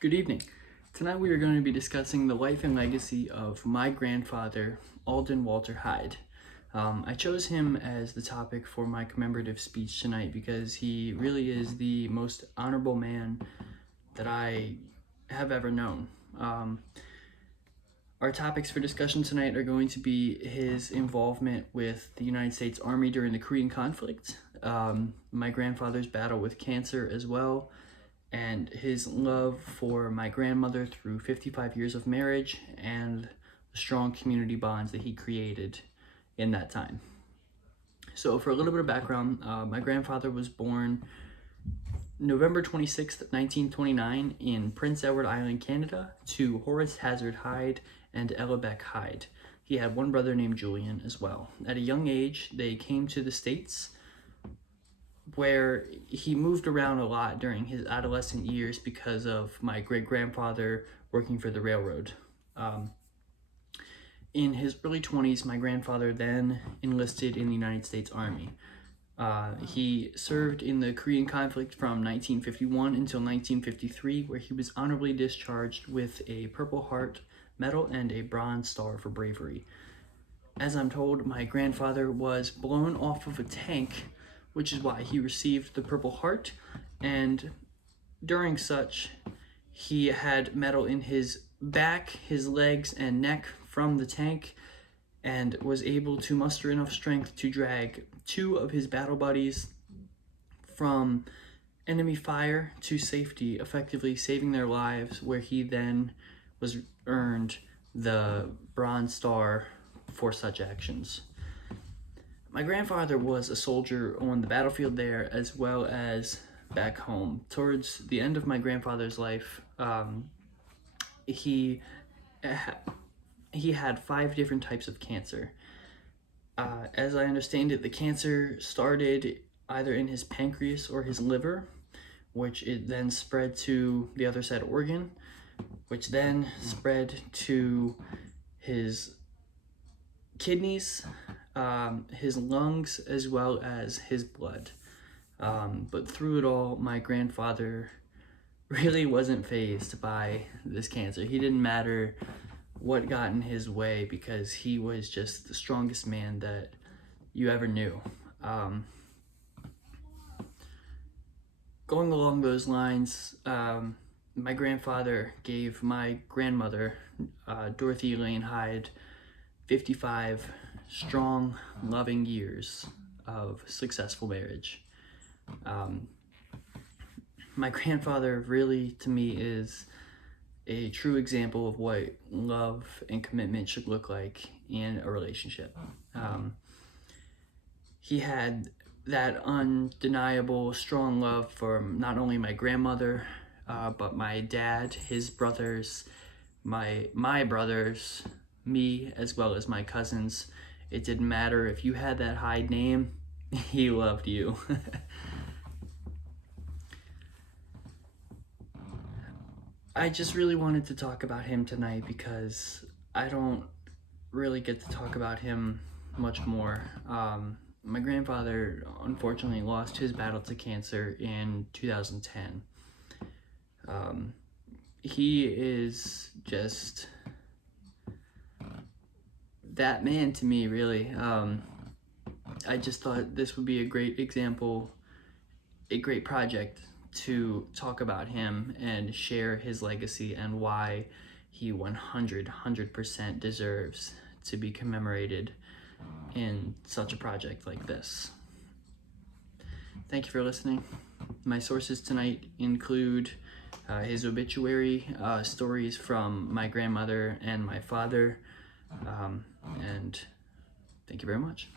Good evening. Tonight we are going to be discussing the life and legacy of my grandfather, Alden Walter Hyde. I chose him as the topic for my commemorative speech tonight because he really is the most honorable man that I have ever known. Our topics for discussion tonight are going to be his involvement with the United States Army during the Korean conflict, my grandfather's battle with cancer as well, and his love for my grandmother through 55 years of marriage and the strong community bonds that he created in that time. So for a little bit of background, my grandfather was born November 26th, 1929 in Prince Edward Island, Canada, to Horace Hazard Hyde and Ella Beck Hyde. He had one brother named Julian as well. At a young age, they came to the States, where he moved around a lot during his adolescent years because of my great-grandfather working for the railroad. In his early 20s, my grandfather then enlisted in the United States Army. He served in the Korean conflict from 1951 until 1953, where he was honorably discharged with a Purple Heart Medal and a Bronze Star for bravery. As I'm told, my grandfather was blown off of a tank, which is why he received the Purple Heart, and during such, he had metal in his back, his legs, and neck from the tank, and was able to muster enough strength to drag two of his battle buddies from enemy fire to safety, effectively saving their lives, where he then was earned the Bronze Star for such actions. My grandfather was a soldier on the battlefield there as well as back home. Towards the end of my grandfather's life, he had 5 different types of cancer. As I understand it, the cancer started either in his pancreas or his liver, which it then spread to the other said organ, which then spread to his kidneys, his lungs, as well as his blood. But through it all, my grandfather really wasn't fazed by this cancer. He didn't matter what got in his way because he was just the strongest man that you ever knew. Going along those lines, my grandfather gave my grandmother, Dorothy Elaine Hyde, 55 strong, loving years of successful marriage. My grandfather really, to me, is a true example of what love and commitment should look like in a relationship. He had that undeniable, strong love for not only my grandmother, but my dad, his brothers, my brothers, me, as well as my cousins. It didn't matter if you had that Hyde name, he loved you. I just really wanted to talk about him tonight because I don't really get to talk about him much more. My grandfather unfortunately lost his battle to cancer in 2010. He is just that man to me, really. I just thought this would be a great example, a great project to talk about him and share his legacy and why he 100% deserves to be commemorated in such a project like this. Thank you for listening. My sources tonight include his obituary, stories from my grandmother and my father, and thank you very much.